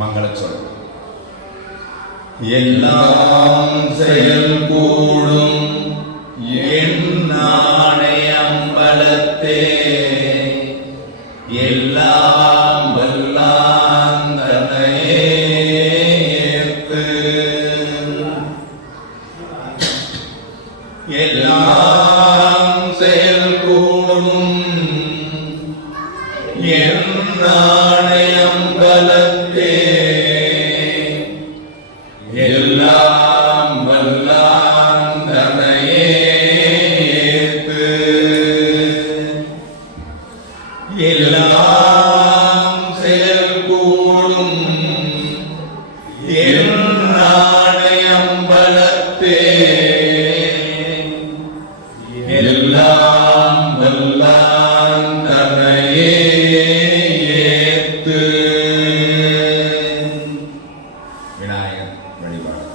மங்களச்சொல். எல்லாம் செயல் கூடும் என் நாணயம்பலத்தே எல்லாம் வல்லான் தன்னையேத்து எல்லாம் செயல் கூடும் என் நாணயம்பலத்தே எல்லாம் வல்லான் தன்னையேத்து எல்லாம் செயல் கூடும் என் நாணயம்பலத்தே எல்லாம் வல்லான் தன்னையேத்து. விநாயகர் வழிபாடு.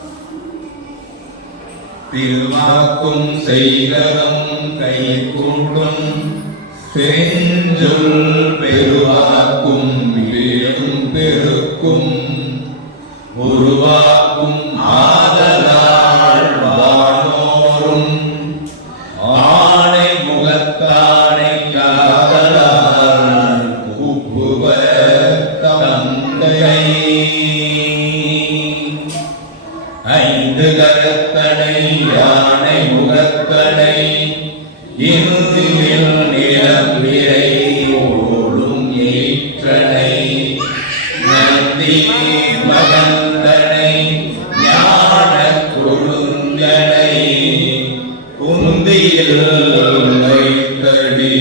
திருவாக்கும் செய்கரம் கை கூட்டும் செஞ்சொல் பெருவாக்கும் வீடும் பெருக்கும் உருவாக்கும் ஆதலால் வானோரும் ஆணை முகத்தானை காதலால் கூப்புவர் தந்தை ஐந்து கரத்தனை யானை முகத்தனை இன்றில் நிலம் விரை ஓடும் ஈற்றனை நந்தி மகந்தனை ஞான கொழுந்தனை குந்தியில் வைத்தடி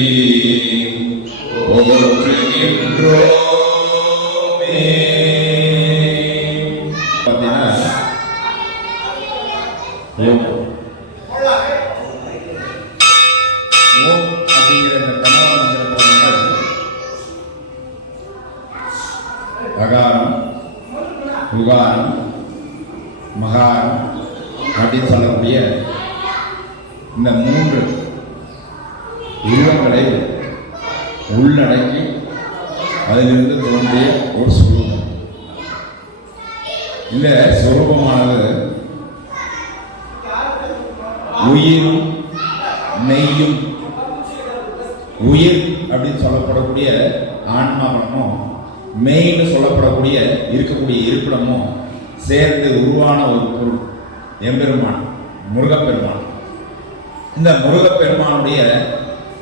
போற்றுகின்றோமே. அகாரம் உகாரம் மகாரம் அப்படின்னு சொல்லக்கூடிய இந்த மூன்று உருவங்களை உள்ளடக்கி அதிலிருந்து தோன்றிய ஒரு சுரூபம். இந்த சுரூபமானது உயிரும் நெய்யும் உயிர் அப்படின்னு சொல்லப்படக்கூடிய ஆன்மாவனமும் மெய்ன்னு சொல்லப்படக்கூடிய இருக்கக்கூடிய இருப்பிடமும் சேர்ந்து உருவான ஒரு பொருள் எம்பெருமான் முருகப்பெருமான். இந்த முருகப்பெருமானுடைய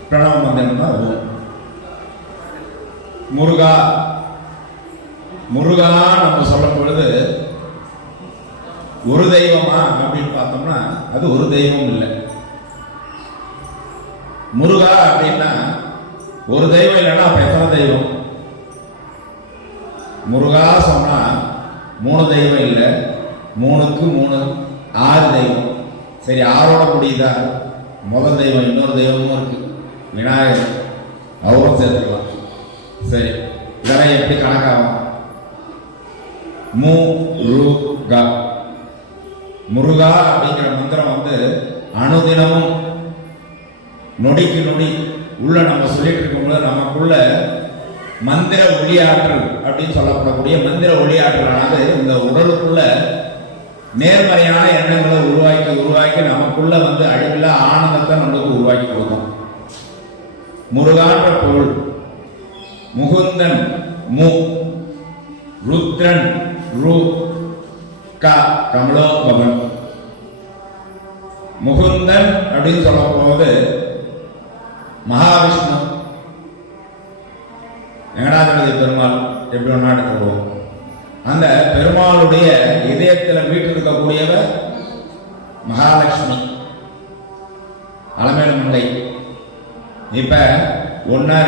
பிரணவ மந்திரம் தான் ஓம். முருகா முருகா நம்ம சொல்லும் பொழுது ஒரு தெய்வமா அப்படின்னு பார்த்தோம்னா அது ஒரு தெய்வம் இல்லை. முருகா அப்படின்னா ஒரு தெய்வம் இல்லைன்னா அப்ப எத்தனை தெய்வம்? முருகா சொன்னா 3 தெய்வம் இல்லை, 3க்கு 3 6 தெய்வம். சரி, 6ஓட முடியுதா? முதல் தெய்வம் இன்னொரு தெய்வமும் இருக்கு, விநாயகர், அவரும் சேர்த்துக்கலாம். சரி, இதெல்லாம் எப்படி கணக்காகும்? முருகா முருகா அப்படிங்கிற மந்திரம் அனுதினமும் நொடிக்கு நொடி உள்ள நம்ம சொல்லிட்டு இருக்கும்போது நமக்குள்ள மந்திர ஒளியாற்றல் அப்படின்னு சொல்லப்படக்கூடிய மந்திர ஒளியாற்றலானது இந்த உடலுக்குள்ள நேர்மறையான எண்ணங்களை உருவாக்கி நமக்குள்ள அழிவில்லா ஆனந்தத்தை நம்மளுக்கு உருவாக்கி கொடுக்கும். முருகான்ற பொருள் முகுந்தன் மு, ருத்ரன் ரு, க கமலோபவன். முகுந்தன் அப்படின்னு சொல்ல போவது மகாவிஷ்ணு, வெங்கடாஜலபதி பெருமாள், எப்படி ஒன்றா எடுத்துருவோம். அந்த பெருமாளுடைய இதயத்தில் வீட்டு இருக்கக்கூடியவர் மகாலட்சுமி, அலமேலு மங்கை. இப்ப 1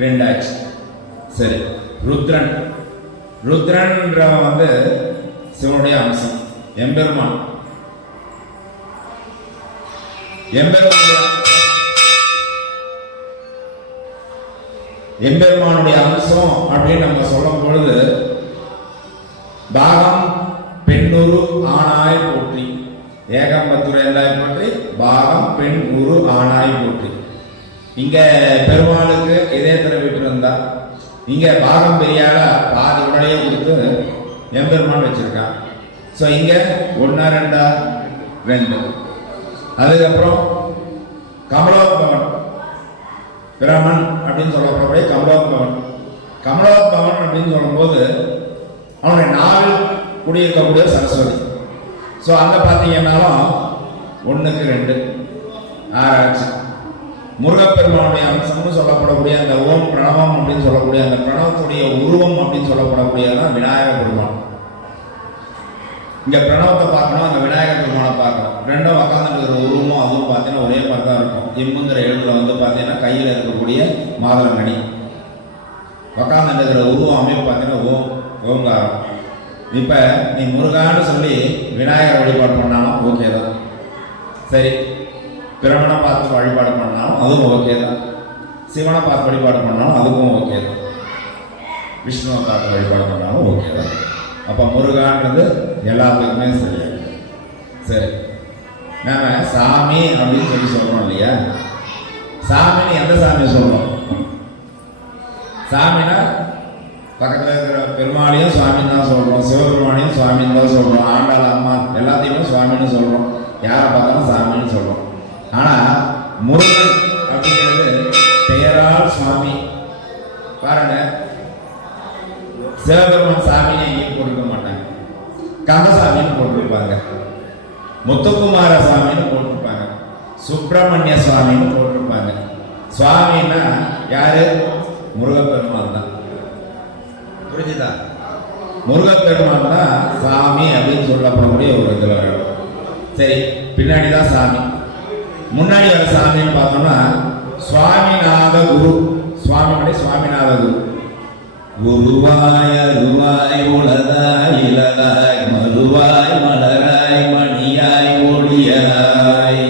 2 ஆச்சு. சரி, ருத்ரன் ருத்ரன்றவன் சிவனுடைய அம்சம், எம்பெருமான். எம்பெருமானுடைய அம்சம் அப்படின்னு நம்ம சொல்லும் பொழுது பாகம் பெண்ணுரு ஆணாய் போற்றி. ஏகம்பத்துரை என்றாய் போற்றி, பாகம் பெண் உரு ஆணாய் போற்றி. இங்க பெருமாளுக்கு இதயத்தில் விட்டுருந்தா, இங்க பாகம் பெரியாரா பாதி உடலையே கொடுத்து எம்பெருமான் வச்சிருக்கான். ஸோ இங்க ஒன்னா ரெண்டா ரெண்டு. அதுக்கப்புறம் கமலோத்பவன் பிரமன் அப்படின்னு சொல்லப்படக்கூடிய கமலோத்பவன். கமலோத்பவன் அப்படின்னு சொல்லும்போது அவனுடைய நாவில் குடியிருக்கக்கூடிய சரஸ்வதி. ஸோ அங்கே பார்த்தீங்கன்னாலும் 1க்கு 2 ஆராய்ச்சி. முருகப்பெருமானுடைய அம்சம்னு சொல்லப்படக்கூடிய அந்த ஓம் பிரணவம் அப்படின்னு சொல்லக்கூடிய அந்த பிரணவத்துடைய உருவம் அப்படின்னு சொல்லப்படக்கூடியதான் விநாயக பெருமான். இங்க பிரணவத்தை பார்க்கணும், அந்த விநாயகர் பெருமானை பார்க்கணும். ரெண்டும் உட்காந்துட்டு உருவமும் அதுவும் பார்த்தீங்கன்னா ஒரே மாதிரி தான் இருக்கும். இம்முங்கிற எழுத்துல வந்து பார்த்தீங்கன்னா கையில் இருக்கக்கூடிய மாதுளங்கனி, உட்காந்துட்டு உருவம் அமைப்பு பார்த்தீங்கன்னா ஓங்காரம். இப்ப நீ முருகான்னு சொல்லி விநாயகர் வழிபாடு பண்ணாலும் ஓகே தான், சரி. பிரமனை பார்த்து வழிபாடு பண்ணாலும் அதுவும் ஓகே தான். சிவனை பார்த்து வழிபாடு பண்ணாலும் அதுவும் ஓகே தான். விஷ்ணுவை பார்த்து வழிபாடு பண்ணாலும் ஓகே தான். அப்போ முருகான்றது எல்லாத்துக்குமே சரியாது. சரி, நாம சாமி அப்படின்னு சொல்லி சொல்றோம் இல்லையா? சாமின்னு எந்த சாமியை சொல்றோம்? சாமினா பக்கத்தில் இருக்கிற பெருமாளையும் சுவாமின்னு தான் சொல்றோம், சிவபெருமானையும் சுவாமின்னு தான் சொல்றோம், ஆண்டாள் அம்மா எல்லாத்தையுமே சுவாமின்னு சொல்றோம், யாரை பார்த்தாலும் சாமின்னு சொல்றோம். ஆனா முருகன் அப்படிங்கிறது பெயரால் சுவாமி. பாருங்க, சிவபெருமான் சாமின்னு எங்கேயும் போட்டுக்க மாட்டாங்க, கந்தசாமின்னு போட்டிருப்பாங்க, முத்துக்குமார சாமின்னு போட்டிருப்பாங்க, சுப்பிரமணிய சுவாமின்னு போட்டிருப்பாங்க. சுவாமின்னா யாரு? முருகப்பெருமான் தான். புரிஞ்சுதா? முருகப்பெருமான் தான் சாமி அப்படின்னு சொல்லப்படக்கூடிய ஒரு இதுல. சரி, பின்னாடி தான் சாமி. முன்னாடி வர சாமின்னு பார்த்தோம்னா சுவாமிநாத குரு. சுவாமி சுவாமிநாத குரு. குருவாய் அருவாய் உலதாய் இலதாய் மருவாய் மலராய் மணியாய் ஒளியாய்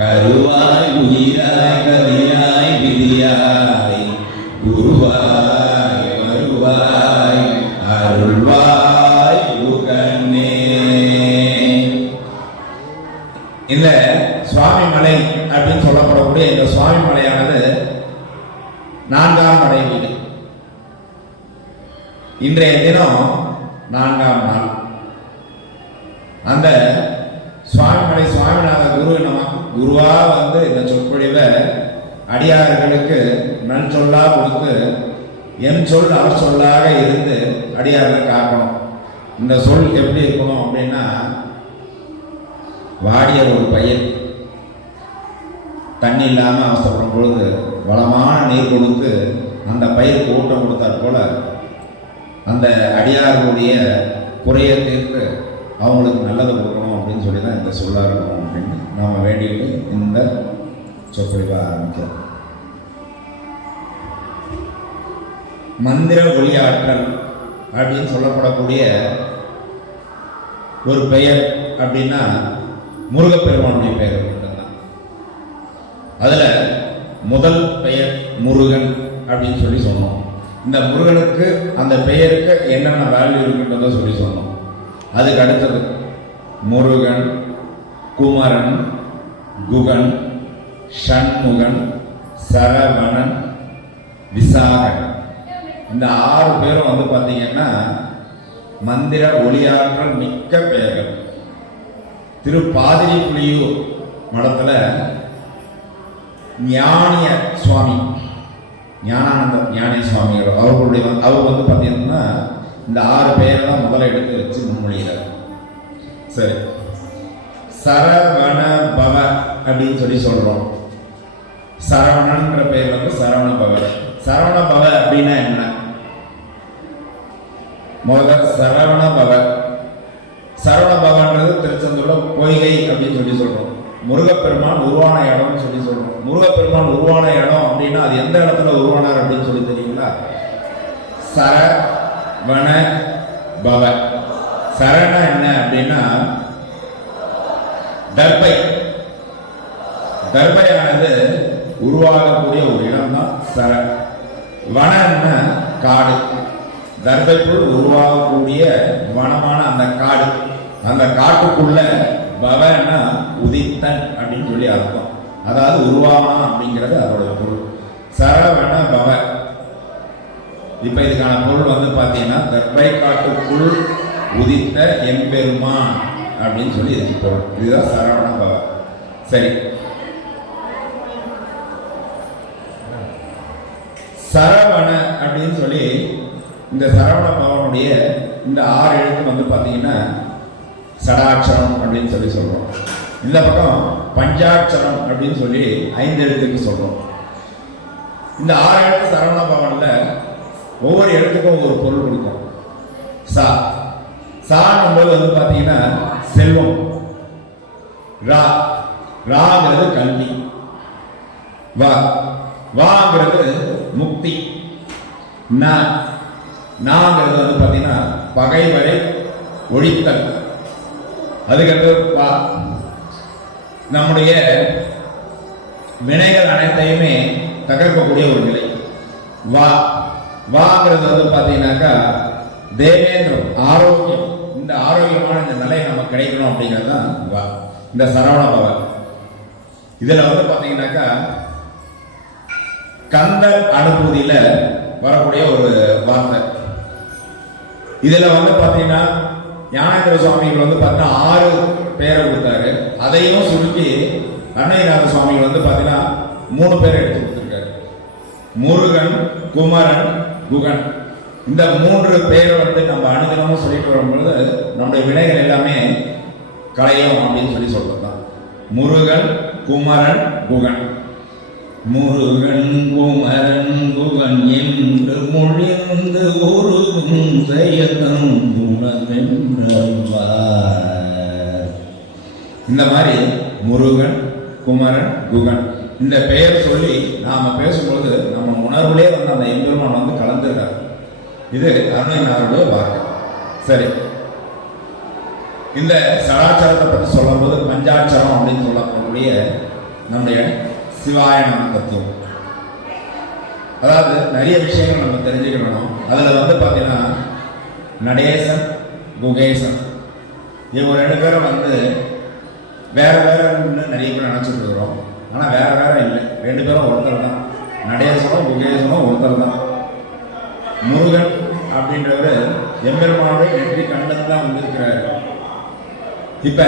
கருவாய் உயிராய் கதியாய் விதியாய் குருவாய் வருவாய் அருள்வாய் உகன்னே. இந்த சுவாமி மலை அப்படின்னு சொல்லப்படக்கூடிய இந்த சுவாமி மலையானது 4ஆம் படை வீடு. இன்றைய தினம் 4ஆம் நாள். அந்த சுவாமிமலை சுவாமிநாத குருவா வந்து இந்த சொற்பொழிவை அடியார்களுக்கு நன் சொல்லா கொடுத்து என் சொல் அவர் சொல்லாக இருந்து அடியார்கள் காக்கணும். இந்த சொல் எப்படி இருக்கணும் அப்படின்னா, வாடிய ஒரு பயிர் தண்ணி இல்லாமல் அவசரப்படும் பொழுது வளமான நீர் கொடுத்து அந்த பயிருக்கு ஊட்டம் கொடுத்தாற் போல அந்த அடியார்களுடைய குறையை தீர்த்து அவங்களுக்கு நல்லது கொடுக்கணும் அப்படின்னு சொல்லி தான் இந்த சொல்லா இருக்கணும் அப்படின்னு நாம் வேண்டிட்டு இந்த சொற்பொழிவை ஆரம்பிக்கிறோம். மந்திர ஒளியாற்றல் அப்படின்னு சொல்லப்படக்கூடிய ஒரு பெயர் அப்படின்னா முருகப்பெருமானுடைய பெயர் மட்டும்தான். அதில் முதல் பெயர் முருகன் அப்படின்னு சொல்லி சொன்னோம். இந்த முருகனுக்கு அந்த பெயருக்கு என்னென்ன வேல்யூ இருக்குன்றதை சொல்லி சொன்னோம். அதுக்கு அடுத்தது முருகன், குமரன், குகன், ஷண்முகன், சரவணன், விசாகன். இந்த 6 பேரும் வந்து பார்த்தீங்கன்னா மந்திர ஒளியாற்றல் மிக்க பெயர்கள். திருப்பாதிரி புலியூர் மடத்தில் ஞானிய சுவாமி, ஞானானந்த ஞானிய சுவாமிகள் அவர் வந்து பார்த்தீங்கன்னா இந்த 6 பேரை தான் முதல்ல எடுத்து வச்சு முன்மொழிகிறார். சரி, சரவண பவ அப்படின்னு சொல்லி சொல்றோம். சரவணன்ற பெயர் வந்து சரவண பவ. சரவண பவ அப்படின்னா என்ன? முதல்ல சரவண பவ. சரவண பவன்றது திருச்செந்தூர்ல பொய்கை அப்படின்னு சொல்லி சொல்றோம். முருகப்பெருமான் உருவான இடம்னு சொல்லி சொல்றோம். முருகப்பெருமான் உருவான இடம் அப்படின்னா அது எந்த இடத்துல உருவானார் அப்படின்னு சொல்லி தெரியுங்களா? சரவண பவ. சரண என்ன அப்படின்னா தர்பை. தர்பையானது உருவாகக்கூடிய ஒரு இடம் தான் சர. வனம்னா காடு. தர்பைக்குள் உருவாகக்கூடிய வனமான அந்த காடு, அந்த காட்டுக்குள்ள பவன்னா உதித்தன் அப்படின்னு சொல்லி அர்த்தம். அதாவது உருவாகணும் அப்படிங்கிறது அதோட பொருள். சரவண பவ. இப்ப இதுக்கான பொருள் வந்து பாத்தீங்கன்னா தர்பை காட்டுக்குள் உதித்த எம்பெருமான் அப்படின்னு சொல்லி இதுக்கு பொருள். இதுதான் சரவண பவ. சரி, சரவண அப்படின்னு சொல்லி இந்த சரவண பவனுடைய இந்த 6 எழுத்து வந்து பாத்தீங்கன்னா சடாட்சரம் அப்படின்னு சொல்லி சொல்றோம். இந்த பக்கம் பஞ்சாட்சரம் அப்படின்னு சொல்லி 5 எழுத்துக்கு சொல்றோம். இந்த 6 எழுத்து சரவண பவன்ல ஒவ்வொரு எழுத்துக்கும் ஒவ்வொரு பொருள் கொடுக்கும். சா சாங்கும்போது வந்து பாத்தீங்கன்னா செல்வம். ரா ராங்கிறது கல்வி. வா வாங்கிறது முக்தி. நாங்கிறது வந்து பாத்தீங்கன்னா பகைவரை ஒழித்தல். அதுக்கடுத்து வா நம்முடைய வினைகள் அனைத்தையுமே தகர்க்கக்கூடிய ஒரு நிலை. வா வாங்கிறது வந்து பாத்தீங்கன்னாக்கா தேவேந்திரம், ஆரோக்கியம். இந்த ஆரோக்கியமான இந்த நிலை நமக்கு கிடைக்கணும் அப்படிங்கிறது தான் வா. இந்த சரவண பவன் இதுல வந்து பாத்தீங்கன்னாக்கா கந்தர் அனுபூதியில வரக்கூடிய ஒரு வார்த்தை. இதுல வந்து பாத்தீங்கன்னா ஞானேந்திர சுவாமிகள் வந்து பாத்தீங்கன்னா 6 பேரை கொடுத்தாரு. அதையும் சுருக்கி அருணகிரிநாத சுவாமிகள் வந்து பாத்தீங்கன்னா 3 பேரை எடுத்து கொடுத்திருக்காரு. முருகன், குமரன், குகன். இந்த 3 பேரை வந்து நம்ம அனுதினமும் சொல்லிட்டு வரும்பொழுது நம்முடைய வினைகள் எல்லாமே களையும் அப்படின்னு சொல்லி சொல்றதுதான். முருகன், குமரன், குகன். முருகன் குமரன் குகன் என்று மொழிந்து ஒருகும் செயலும் இந்த மாதிரி முருகன், குமரன், குகன் இந்த பெயர் சொல்லி நாம பேசும்பொழுது நம்ம உணர்வுலே வந்து அந்த எம்பெருமான் வந்து கலந்துருக்காரு. இது அருணகிரிநாதருடைய வாக்கு. சரி, இந்த சடாச்சாரத்தை பற்றி சொல்லும் போது பஞ்சாட்சரம் அப்படின்னு சொல்லக்கூடிய நம்முடைய சிவாய நம தத்துவம். அதாவது நிறைய விஷயங்கள் நம்ம தெரிஞ்சுக்கணும். அதுல வந்து பாத்தீங்கன்னா நடேசன், குகேசன் இவங்க 2 பேரும் வந்து வேற வேற நிறைய பேர் நினைச்சிட்டு இருக்கிறோம். ஆனா வேற வேற இல்லை, 2 பேரும் ஒருத்தர் தான். நடேசனும் குகேசனும் ஒருத்தர் தான். முருகன் அப்படின்றவர் எம்பெருமானுடைய நெற்றி கண்ணன் தான் வந்திருக்கிறாரு. இப்ப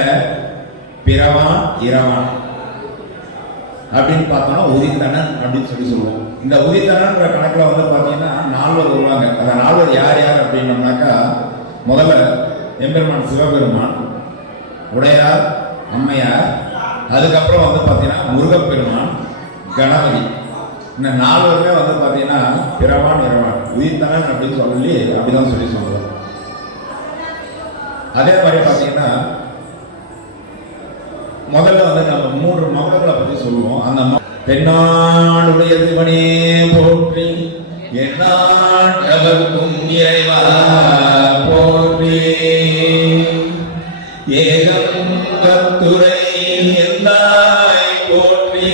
பிறவான் இரவான் அப்படின்னு பார்த்தோம்னா உதித்தனன் அப்படின்னு சொல்லி சொல்லுவோம். இந்த உதித்தனன்ற கணக்குல வந்து பாத்தீங்கன்னா 4 வருவாங்க. அந்த 4 யார் யார் அப்படின்னோம்னாக்கா முதல்ல எம்பெருமான் சிவபெருமான், உடையார், அம்மையார், அதுக்கப்புறம் வந்து பாத்தீங்கன்னா முருகப்பெருமான், கணபதி. இந்த 4 பேருமே வந்து பாத்தீங்கன்னா பிறவான் இரவான் உதித்தனன் அப்படின்னு சொல்லி அப்படிதான் சொல்லி சொல்லுவோம். அதே மாதிரி பாத்தீங்கன்னா முதல்ல வந்து நம்ம 3 மகங்களை பத்தி சொல்லுவோம். அந்த தென்னாடுடைய சிவனே போற்றி, எந்நாட்டவர்க்கும் இறைவா போற்றி, ஏகம்பத்துரை எந்தாய் போற்றி,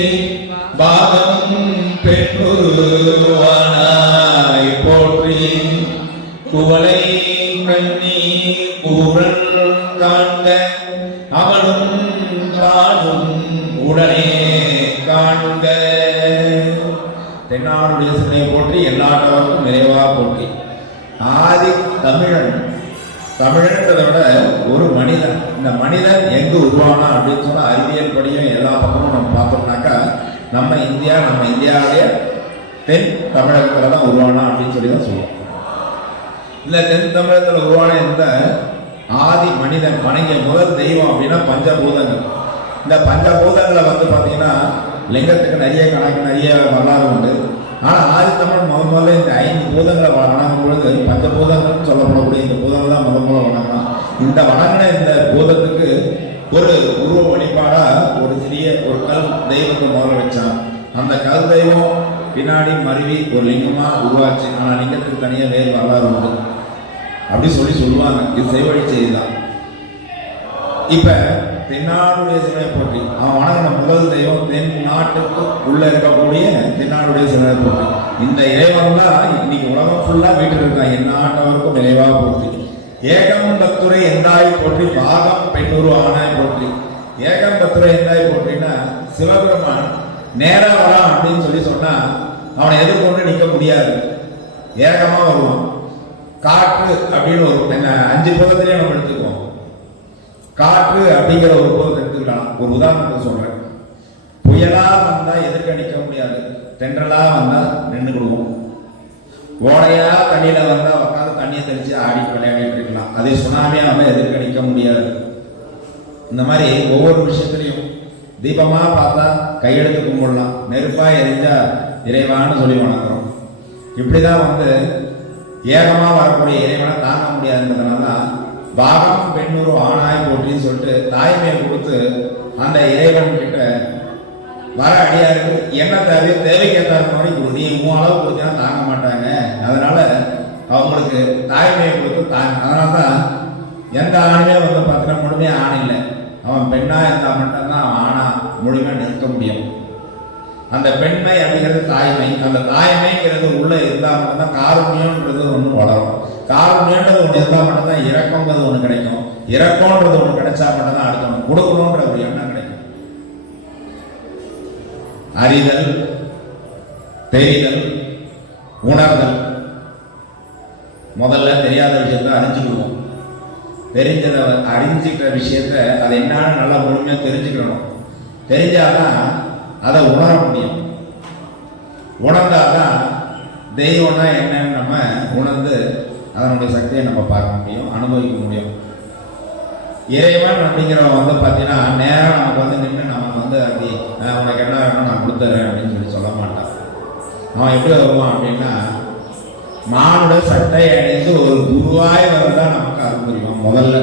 பாகம் பெற்றுருவானாய் போற்றி, குவளை கண்ணி கூறல் காண்க அவனும் காணும் உடனே காண்க. தென்னாடுடைய சிவனை போற்றி, எல்லாட்டவருக்கும் நிறைவா போற்றி. ஆதி தமிழன், தமிழன்றதை விட ஒரு மனிதன். இந்த மனிதன் எங்கு உருவானா அப்படின்னு சொன்னா அறிவியல் படியும் எல்லா பக்கமும் நம்ம பார்த்தோம்னாக்கா நம்ம இந்தியாவுடைய தென் தமிழகத்துல தான் உருவானா அப்படின்னு சொல்லி தான் சொல்லுவோம். இந்த தென் தமிழகத்துல உருவான இந்த ஆதி மனிதன் வணங்கிய முதல் தெய்வம் அப்படின்னா பஞ்சபூதங்கள். இந்த பஞ்சபூதங்களை வந்து பாத்தீங்கன்னா லிங்கத்துக்கு நிறைய வரலாறு உண்டு. ஆனா ஆதி தமிழ் முதல்ல இந்த 5 பூதங்களை வணங்கும் பொழுது பஞ்சபூதங்கள் சொல்லப்படக்கூடிய இந்த பூதங்கள் தான் முதல்ல வணங்கலாம். இந்த வணங்கின இந்த பூதத்துக்கு ஒரு உருவ வழிபாடா ஒரு சிறிய ஒரு கல் தெய்வத்தை முதல்ல வச்சான். அந்த கல் தெய்வம் பின்னாடி மருவி ஒரு லிங்கமா உருவாச்சு. ஆனா லிங்கத்துக்கு தனியா வேறு வரலாறு உண்டு அப்படி சொல்லுவாங்க. இது செய்வழி செய்திதான். இப்ப தென்னாடுடைய சிவனை போற்றி அவன் வணங்கின முதல் தெய்வம் தென் நாட்டுக்கு உள்ள இருக்கக்கூடிய தென்னாடுடைய சிவனை போற்றி. இந்த இறைவன் தான் இன்னைக்கு உலகம் ஃபுல்லா வீட்டில் இருக்கான். எந்நாட்டவருக்கும் நிறைவா போற்றி, ஏகம்பத்துரை எந்தாய் போற்றி, பாகம் பெண்ணூறு ஆனாய் போற்றி. ஏகம் பத்திர இருந்தாய் போட்டின்னா சிவபெருமான் நேரா வரான் அப்படின்னு சொல்லி சொன்னா அவனை எதிர்கொண்டு நிற்க முடியாது. ஏகமா வருவான். காற்று அப்படின்னு ஒரு 5 பதத்திலேயே நம்ம எடுத்துக்குவோம். காற்று அப்படிங்கிற ஒரு பொருள் எடுத்துக்கலாம். ஒரு உதாரணத்துக்கு சொல்றேன். புயலா வந்தா எதிர்க்க நிற்க முடியாது. தென்றலா வந்தா நின்றுடுவோம். ஓடையா தண்ணியில வந்தா உட்காந்து தண்ணியை தெளிச்சு ஆடி விளையாடிட்டு இருக்கலாம். அதே சுனாமியா நம்ம எதிர்க்க நிற்க முடியாது. இந்த மாதிரி ஒவ்வொரு விஷயத்திலையும் தீபமா பார்த்தா கையெடுத்து கும்பிடலாம். நெருப்பா எரிஞ்சா இறைவான்னு சொல்லி வணங்குறோம். இப்படிதான் ஏகமா வரக்கூடிய இறைவனை தாங்க முடியாதுன்றதுனால பாகம் பெண்ணூறு ஆணாய் போட்டின்னு சொல்லிட்டு தாய்மையை கொடுத்து அந்த இறைவன் கிட்ட வர அடியாருக்கு என்ன தேவையோ தேவைக்கேற்ற மாதிரி நீ 3 அளவு கொடுத்தீங்கன்னா தாங்க மாட்டாங்க. அதனால அவங்களுக்கு தாய்மையை கொடுத்து தாங்க. அதனால தான் எந்த ஆணுமே பார்த்தீங்கன்னா முழுமையாக ஆண் இல்லை. அவன் பெண்ணா இருந்தால் மட்டும்தான் அவன் ஆணா முழுமையாக நிற்க முடியும். அந்த பெண்மை அப்படிங்கிறது தாய்மை. அந்த தாய்மைங்கிறது உள்ள இருந்தால் மட்டும்தான் காருண்யன்றது ஒன்று வளரும். காருண்யன்றது ஒன்று இருந்தால் மட்டும்தான் இரக்கம்ன்றது ஒன்று கிடைக்கும். இரக்கம்ன்றது ஒன்று கிடைச்சா மட்டும்தான் அடுத்தவங்க கொடுக்கணுன்ற ஒரு எண்ணம் கிடைக்கும். அறிதல், தெரிதல், உணர்தல். முதல்ல தெரியாத விஷயத்தை அறிஞ்சுக்கிடுவோம். தெரிஞ்சதை அறிஞ்சிக்கிற விஷயத்த அது என்னன்னு நல்லா முழுமையாக தெரிஞ்சுக்கணும். தெரிஞ்சாதான் அதை உணர முடியும். உணர்ந்தாதான் தெய்வம்னா என்னன்னு நம்ம உணர்ந்து அதனுடைய சக்தியை நம்ம பார்க்க முடியும், அனுபவிக்க முடியும். இறைவன் அப்படிங்கிறவன் பார்த்தீங்கன்னா நேரம் நமக்கு நின்று நம்ம அப்படி உனக்கு என்ன வேணும் நான் கொடுத்துறேன் அப்படின்னு சொல்ல மாட்டான். அவன் எப்படி வருவான் அப்படின்னா மானுட சட்டை அணிந்து ஒரு குருவாய் வரதான் நமக்கு அருள் புரிவான். முதல்ல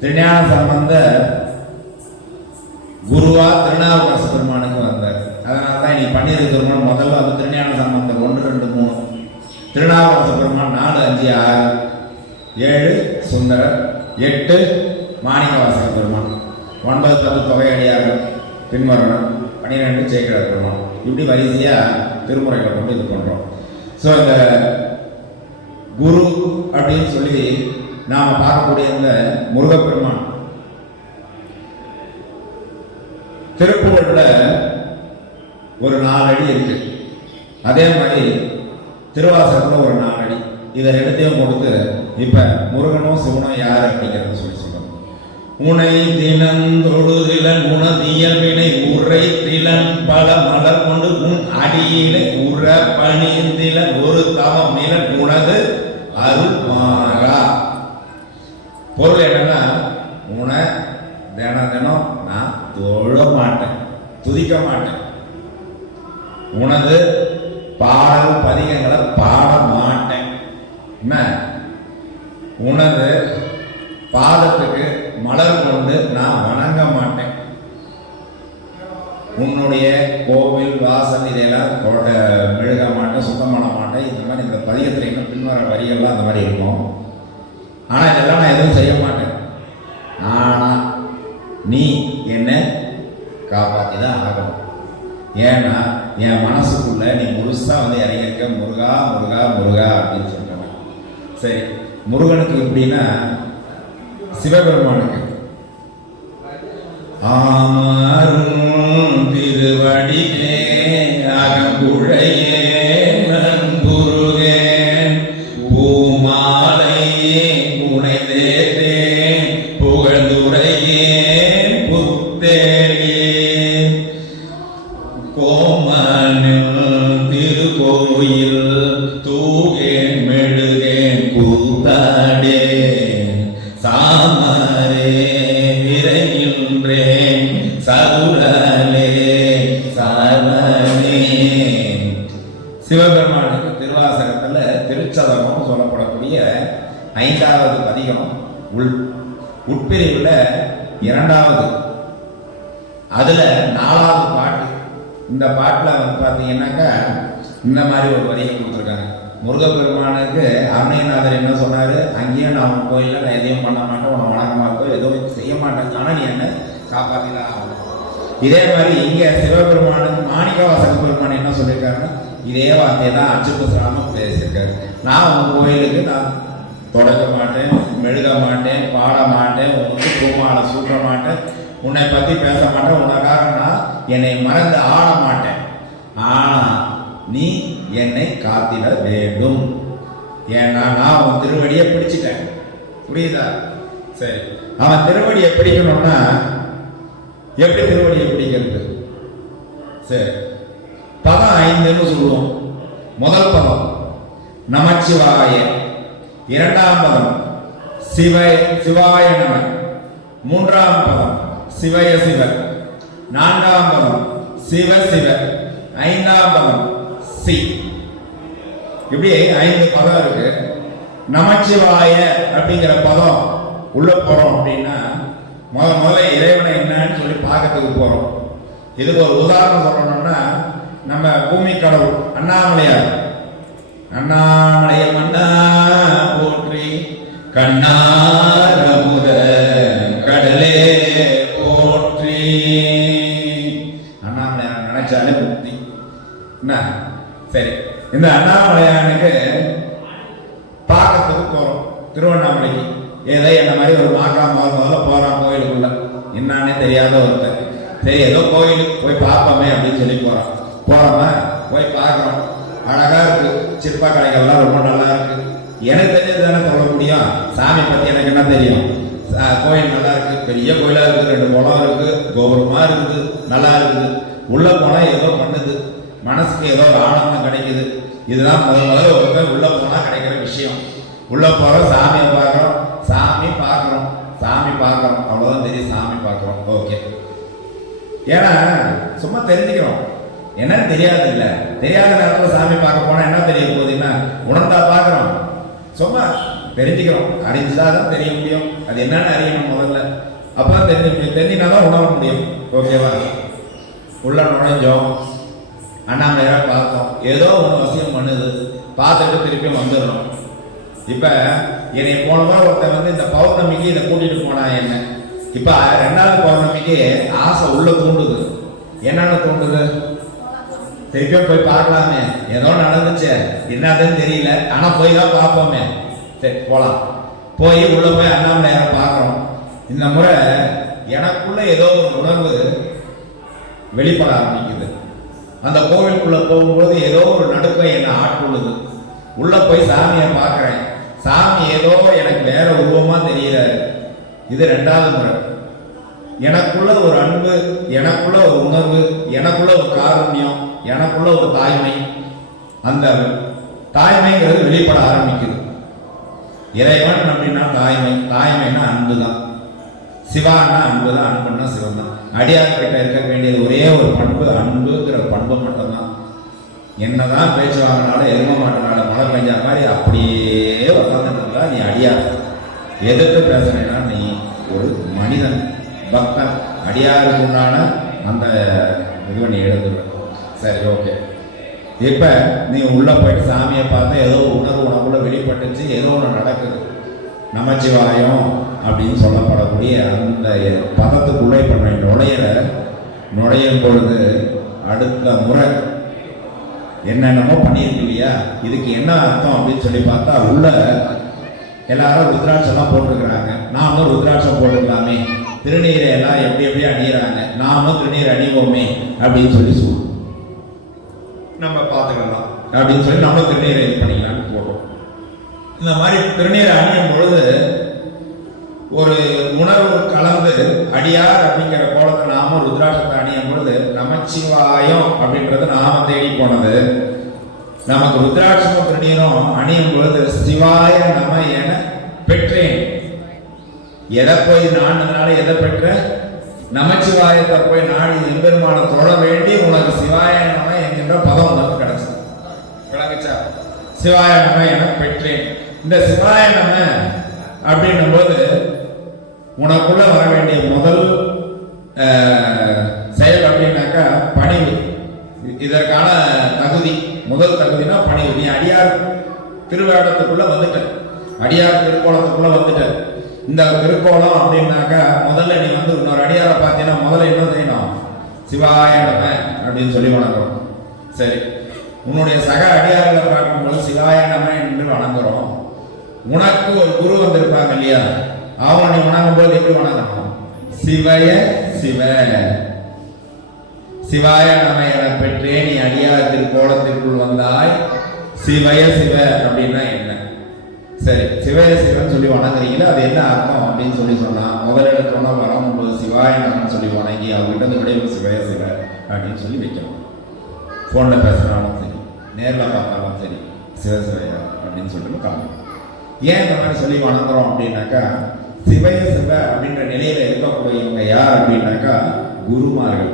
திருஞான சம்பந்த குருவா திருநாவுக்கரசு பெருமானுக்கு வந்தார். அதனால தான் நீ பண்ணியிருக்கிறோம். முதல்ல திருஞான சம்பந்தர் 1, 2, 3, திருநாவுக்கரசு பெருமான் 4, 5, 6, 7 சுந்தரர், 8 மாணிக்கவாசக பெருமான், 9, 10 தொகையடியார்கள் பின்வரணும், 12 சேக்கிழார் பெருமான். இப்படி வரிசையா திருமுறைகளை கொண்டு இது பண்றோம். ஸோ இந்த குரு அப்படின்னு சொல்லி நாம பார்க்கக்கூடிய இந்த முருகப்பெருமான் திருப்புகழ்ல ஒரு 4 அடி இருக்கு. அதே மாதிரி திருவாசகத்துல ஒரு 4 அடி. இதை ரெண்டுத்தையும் கொடுத்து இப்ப முருகனும் சிவனும் யார் அப்படிங்கிறத சொல்லி சொல்றோம். உனை தினந்தொழுதிலன் உணதியல்வினை உரை திலன் பல மலர் கொண்டு உன் அடியினை உற பணிந்திலன் ஒரு தவம் நிலன் உனது அருள் மாறா. பொருள் என்னன்னா உன தினம் நான் தொழ மாட்டேன், துதிக்க மாட்டேன். உனது பாடல் பதிகங்களை பாட மாட்டேன். என்ன உனது பாதத்துக்கு மலர் கொண்டு நான் வணங்க மாட்டேன். உன்னுடைய கோவில் வாசல் இதெல்லாம் மெழுக மாட்டேன், சுத்தம் பண்ண மாட்டேன். இந்த மாதிரி இந்த பதிகத்தில் இன்னும் பின்வர வரிகள்லாம் அந்த மாதிரி இருக்கும். ஆனால் இதெல்லாம் நான் எதுவும் செய்ய மாட்டேன். ஆனால் நீ என்ன காப்பாற்றி தான் ஆகணும். ஏன்னா என் மனசுக்குள்ள நீ முழுசா இறங்கியிருக்க முருகா முருகா முருகா அப்படின்னு சொல்றாங்க. சரி, முருகனுக்கு எப்படின்னா சிவபெருமானுக்கு ஆமாரும் திருவடியே அகங்குழையே நண்புருகேன் பூமாலையே புனைந்தேத்தே புகழ்ந்துரையே புத்தேரியே கோமனில் திருக்கோயில் தூகேன் மெழுகேன் கூத்தாடே சாமரே விரைகின்றேன் சகுரலே சரணே. சிவபெருமானுக்கு திருவாசகத்துல திருச்சதகம் சொல்லப்படக்கூடிய 5வது பதிகம் உட்பிரிவுல 2வது, அதுல 4வது பாட்டு. இந்த பாட்டுல பாத்தீங்கன்னாக்கா இந்த மாதிரி ஒரு வரியை கொடுத்துருக்காங்க. முருகப்பெருமானுக்கு அருணைநாதர் என்ன சொன்னாரு, அங்கேயும் நான் உன் கோயிலில் நான் எதையும் பண்ண மாட்டேன், உன்னை வணங்க மாட்டோம், எதுவும் செய்ய மாட்டேன், ஆனால் நீ என்ன காப்பாற்றிதான் ஆகணும். இதே மாதிரி இங்க சிவபெருமானுக்கு மாணிக்கவாசக பெருமான் என்ன சொல்லியிருக்காருன்னா இதே வார்த்தையை தான் அச்சுப்புத்திராம பேசியிருக்காரு. நான் உன் கோயிலுக்கு நான் தொடக்க மாட்டேன், மெழுக மாட்டேன், பாட மாட்டேன், உங்களுக்கு பூமாலை சூட்ட மாட்டேன், உன்னை பத்தி பேச மாட்டேன், உனக்காக நான் என்னை மறந்து ஆட மாட்டேன். ஆனா நீ என்னை காத்திட வேண்டும். ஏன்னா நான் உன் திருவடியை பிடிச்சிட்டேன். புரியுதா? சரி, அவன் திருவடியை பிடிக்கணும்னா எப்படி திருவடியை பிடிக்கிறது? சரி, பதம் 5ன்னு சொல்லுவோம். முதல் பதம் நமச்சிவாய, இரண்டாம் பதம் சிவாய நம, மூன்றாம் பதம் சிவய சிவ, நான்காம் பதம் சிவ சிவ, ஐந்தாம் பதம் சி. இப்படி 5 பதம் இருக்கு. நமச்சிவாய அப்படிங்கிற பதம் உள்ள போறோம் அப்படின்னா முதல்ல இறைவனை என்னன்னு சொல்லி பார்க்கறதுக்கு போறோம். இதுக்கு ஒரு உதாரணம் சொல்லணும்னா நம்ம பூமி கடவுள் அண்ணாமலையார். அண்ணாமலைய மன்னா போற்றி கண்ணாரமுத கடலே போற்றி. அண்ணாமலையார் நினைச்சாலே புத்தி என்ன. சரி, இந்த அண்ணாமலையானுக்கு பார்க்கறதுக்கு போறோம் திருவண்ணாமலைக்கு. ஏதோ என்ன மாதிரி ஒரு முதல்ல போறான் கோயிலுக்குள்ள, என்னன்னே தெரியாத ஒருத்தர். சரி, ஏதோ கோயிலுக்கு போய் பார்ப்போமே அப்படின்னு சொல்லி போறோமா, போய் பார்க்கறோம். அழகா இருக்கு, சிற்ப கலைகள்லாம் ரொம்ப நல்லா இருக்கு. எனக்கு தெரிஞ்சது தானே சொல்ல முடியும். சாமி பத்தி எனக்கு என்ன தெரியும்? கோயில் நல்லா இருக்கு, பெரிய கோயிலா இருக்கு, 2 குளம் இருக்கு, கோபுரமா இருக்குது, நல்லா இருக்குது. உள்ள போனா ஏதோ பண்ணுது, மனசுக்கு ஏதோ ஒரு ஆனந்தம் கிடைக்குது. இதுதான் முதல்ல ஒருத்தர் உள்ள போனா கிடைக்கிற விஷயம். உள்ள போறோம், சாமியை பார்க்கிறோம், சாமி பார்க்கிறோம், அவ்வளவுதான் தெரியும். சாமி பார்க்கிறோம், ஓகே. ஏன்னா சும்மா தெரிஞ்சுக்கிறோம், என்னன்னு தெரியாது. இல்ல தெரியாத நேரத்தில் சாமி பார்க்க போனா என்ன தெரிய போகுதுன்னா உணர்ந்தா பார்க்கிறோம், சும்மா தெரிஞ்சுக்கிறோம். அறிஞ்சுதான் தெரிய முடியும். அது என்னன்னு அறியணும் முதல்ல, அப்பதான் தெரிஞ்சினாதான் உணர முடியும். ஓகேவா? உள்ள நுழைஞ்சோம், அண்ணாமலையார பார்த்தோம், ஏதோ ஒன்று வசியம் பண்ணுது, பார்த்துட்டு திருப்பி வந்துடுறோம். இப்ப என்னை போன முறை ஒருத்தன் இந்த பௌர்ணமிக்கு இதை கூட்டிட்டு போனா என்ன. இப்ப 2வது பௌர்ணமிக்கு ஆசை உள்ள தூண்டுது. என்னன்னு தூண்டுது? திருப்பியும் போய் பார்க்கலாமே, ஏதோ நடந்துச்சு, என்னதுன்னு தெரியல, ஆனா போய் தான் பார்ப்போமே. சரி, போலாம். போய் உள்ள போய் அண்ணாமலையார பார்க்கிறோம். இந்த முறை எனக்குள்ள ஏதோ ஒரு உணர்வு வெளிப்பட ஆரம்பிக்குது. அந்த கோவிலுக்குள்ள போகும்போது ஏதோ ஒரு நடுக்கம் என்னை ஆட்கொள்ளுது. உள்ள போய் சாமியை பார்க்கிறேன். சாமி ஏதோ எனக்கு வேற உருவமா தெரியறாரு. இது 2வது முறை. எனக்குள்ள ஒரு அன்பு, எனக்குள்ள ஒரு உணர்வு, எனக்குள்ள ஒரு காருண்யம், எனக்குள்ள ஒரு தாய்மை. அந்த தாய்மைங்கிறது வெளிப்பட ஆரம்பிக்குது. இறைவன் அப்படின்னா தாய்மை, தாய்மைன்னா அன்பு தான். சிவான்னா அன்பு தான், அன்புன்னா சிவன் தான். அடியார்கிட்ட இருக்க வேண்டியது ஒரே ஒரு பண்பு, அன்புங்கிற பண்பு மட்டும்தான். என்னதான் பேச்சு வாங்கினாலும் எரும மாட்டினால மழை பெஞ்சா மாதிரி அப்படியே உட்காந்துட்டு நீ அடியார். எதிர்த்து பேசுறேன்னா நீ ஒரு மனிதன், பக்தன். அடியாருக்கு உண்டான அந்த இதுவை நீ எழுதுற. சரி, ஓகே. இப்ப நீ உள்ள போயிட்டு சாமியை பார்த்து ஏதோ உணர்வு உனக்குள்ள வெளிப்பட்டுச்சு, ஏதோ ஒன்று நடக்குது. நமச்சிவாயம் அப்படின்னு சொல்லப்படக்கூடிய அந்த பதத்துக்குள்ளே இப்ப நுழையும் பொழுது அடுத்த முறை என்னென்னமோ பண்ணியிருக்கு இல்லையா, இதுக்கு என்ன அர்த்தம் அப்படின்னு சொல்லி பார்த்தா உள்ள எல்லாரும் ருத்ராட்சம் போட்டிருக்கிறாங்க. நாமளும் ருத்ராட்சம் போட்டுக்கலாமே, திருநீரை எல்லாம் எப்படி அணியிறாங்க, நாமளும் திருநீர் அணிவோமே அப்படின்னு சொல்லி நம்ம பார்த்துக்கலாம் அப்படின்னு சொல்லி நம்ம திருநீரை இது பண்ணிக்கலாம்னு போட்டோம். இந்த மாதிரி திருநீரை அணியும் பொழுது ஒரு உணர்வு கலந்து அடியார் அப்படிங்கிற கோலத்தை நாம ருத்ராட்சத்தை அணியும் பொழுது நமச்சிவாயம் அப்படின்றது நாம தேடி போனது. நமக்கு ருத்ராட்சமும் திருநீரும் அணியும் பொழுது சிவாய நம என பெற்றேன். எதை போய் நாடுனால எதை பெற்ற? நமச்சிவாயத்தை போய் நாடி எம்பெருமான தொட வேண்டி உனக்கு சிவாய நம என்கின்ற பதம் உனக்கு கிடைச்சது. விளங்குச்சா? சிவாய நம என பெற்றேன். இந்த சிவாய நம அப்படின்னும் போது உனக்குள்ள வர வேண்டிய முதல் செயல் அப்படின்னாக்கா பணிவு. இதற்கான தகுதி, முதல் தகுதினா பணிவு. நீ அடியார் திருவேடத்துக்குள்ள வந்துட்ட, அடியார் திருக்கோலத்துக்குள்ள வந்துட்ட. இந்த திருக்கோலம் அப்படின்னாக்கா முதல்ல நீ இன்னொரு அடியாரை பார்த்தீங்கன்னா முதல்ல என்ன செய்யணும்? சிவாய நம அப்படின்னு சொல்லி வணங்குறோம். சரி, உன்னுடைய சக அடியார்களை பார்க்கும்போது சிவாய நம என்று வணங்குறோம். உனக்கு ஒரு குரு வந்திருப்பாங்க இல்லையா, அவனை நீ வணங்கும் போது எப்படி வணங்கணும்? சிவய சிவ. சிவாய நம என பெற்றே நீ அடியாரத்தில் கோலத்திற்குள் வந்தாய். சிவய சிவ அப்படின்னா என்ன? சரி, சிவய சிவன் சொல்லி வணங்குறீங்களா, அது என்ன அர்த்தம் அப்படின்னு சொல்லி சொன்னா, முதலிட சொன்ன வரும்போது சிவாய நமன்னு சொல்லி வணங்கி அவங்ககிட்ட இந்த விடைவு சிவய சிவ அப்படின்னு சொல்லி வைக்கணும். போன்ல பேசுறாலும் சரி, நேர்ல பார்த்தாலும் சரி, சிவ சிவய அப்படின்னு சொல்லிட்டு காணும். ஏன் இந்த மாதிரி சொல்லி வணங்குறோம் அப்படின்னாக்கா, சிவய சிவ அப்படின்ற நிலையில இருக்கக்கூடியவங்க யார் அப்படின்னாக்கா குருமார்கள்,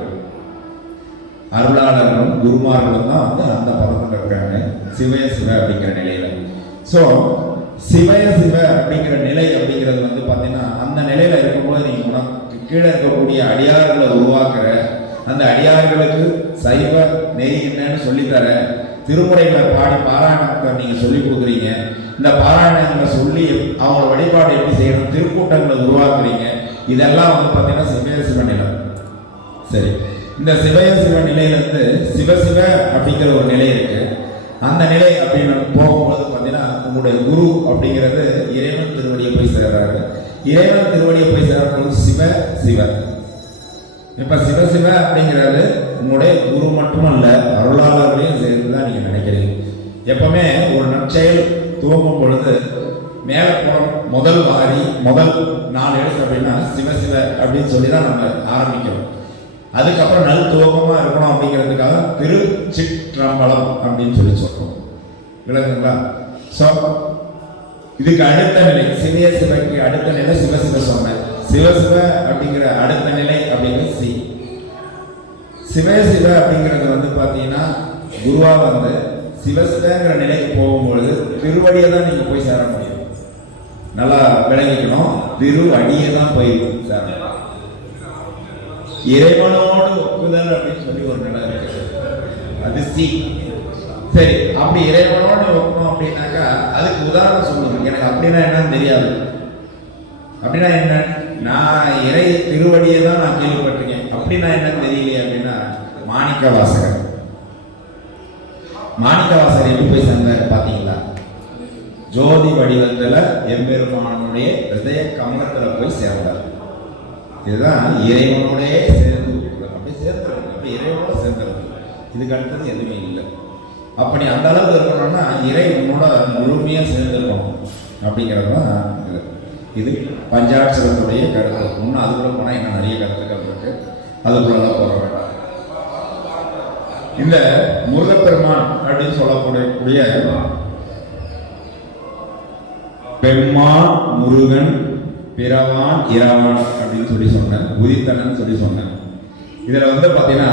அருளாளர்களும் குருமார்களும் தான் வந்து அந்த பதத்தில் இருக்காங்க சிவய சிவ அப்படிங்கிற நிலையில. ஸோ சிவய சிவ அப்படிங்கிற நிலை அப்படிங்கிறது வந்து பார்த்தீங்கன்னா, அந்த நிலையில இருக்கும்போது நீங்க உனக்கு கீழே இருக்கக்கூடிய அடியார்களை உருவாக்குற, அந்த அடியார்களுக்கு சைவ நெறி என்னன்னு சொல்லித்தர, திருமுறைகளை பாடி பாராயணத்தை நீங்க சொல்லி கொடுக்குறீங்க. இந்த பாராயணங்களை சொல்லி அவங்க வழிபாடு எப்படி செய்யணும், திருக்கூட்டங்களை உருவாக்குறீங்க. இதெல்லாம் வந்து பார்த்தீங்கன்னா சிவய சிவ நிலை. சரி, இந்த சிவய சிவ நிலையிலிருந்து சிவசிவ அப்படிங்கிற ஒரு நிலை இருக்கு. அந்த நிலை அப்படின்னு போகும்போது பார்த்தீங்கன்னா உங்களுடைய குரு அப்படிங்கிறது இறைவன் திருவடியை போய் சேர்றாரு. இறைவன் திருவடியை போய் சேர்றது சிவ சிவ. இப்ப சிவசிவ அப்படிங்கிறது உங்களுடைய குரு மட்டுமல்ல, அருளாளர்களையும் சேர்ந்து தான் நீங்க நினைக்கிறீங்க. எப்பவுமே ஒரு நற்செயல் துவங்கும் பொழுது மேல முதல் வாரி முதல் 4 எழுத்து அப்படின்னா சிவசிவ அப்படின்னு சொல்லி தான் நம்ம ஆரம்பிக்கிறோம். அதுக்கப்புறம் நல் துவக்கமா இருக்கணும் அப்படிங்கிறதுக்காக திருச்சிற்றம்பலம் அப்படின்னு சொல்லி சொல்றோம். விளங்குங்களா? ஸோ இதுக்கு அடுத்த நிலை சிவய சிவக்கு அடுத்த நிலை சிவசிவ சொன்னேன். சிவசிவ அப்படிங்கிற அடுத்த நிலை அப்படிங்கிறது சிவய சிவ அப்படிங்கிறது வந்து பார்த்தீங்கன்னா குருவா வந்து சிவசிவங்கிற நிலைக்கு போகும்பொழுது திருவடியை தான் நீங்க போய் சேர முடியும். நல்லா விளங்கிக்கணும், திருவடியை தான் போய் சேரணும். இறைவனோடு ஒப்புதல் அப்படின்னு சொல்லி ஒரு நிலை இருக்கு, அது சி. சரி, அப்படி இறைவனோடு ஒப்பணும் அப்படின்னாக்கா அதுக்கு உதாரணம் சொல்லுங்க. எனக்கு அப்படின்னா என்னன்னு தெரியாது. அப்படின்னா என்ன? நான் இறை திருவடியை தான் நான் கேள்விப்பட்டிருக்கேன், அப்படின்னா என்னன்னு தெரியலையே அப்படின்னா மாணிக்க வாசகர். மாணிக்க வாசகர் எப்படி போய் சேர்ந்தார் பார்த்தீங்களா? ஜோதி வடிவத்துல எம்பெருமானுடைய ஹிருதய கமலத்துல போய் சேர்ந்தார். இதுதான் இறைவனோடே சேர்ந்து அப்படி சேர்ந்துருக்கு, அப்படி இறைவனோட சேர்ந்துருக்கு. இதுக்கு அடுத்தது எதுவுமே இல்லை. அப்படி அந்த அளவுக்கு இருக்கணும்னா இறைவனோட முழுமையா சேர்ந்துருக்கணும் அப்படிங்கிறது தான் இது பஞ்சாட்சரத்துடைய கருத்து. இன்னும் அதுக்குள்ள போனால் இன்னும் நிறைய கருத்துக்கள் இருக்கு, அதுக்குள்ள போற வேண்டாம். இந்த முருகப்பெருமான் அப்படின்னு சொல்லக்கூடிய பெருமான் முருகன் பிறவான் இரவான் அப்படின்னு சொல்லி சொன்னேன், உதித்தனன் சொல்லி சொன்னேன். இதுல வந்து பாத்தீங்கன்னா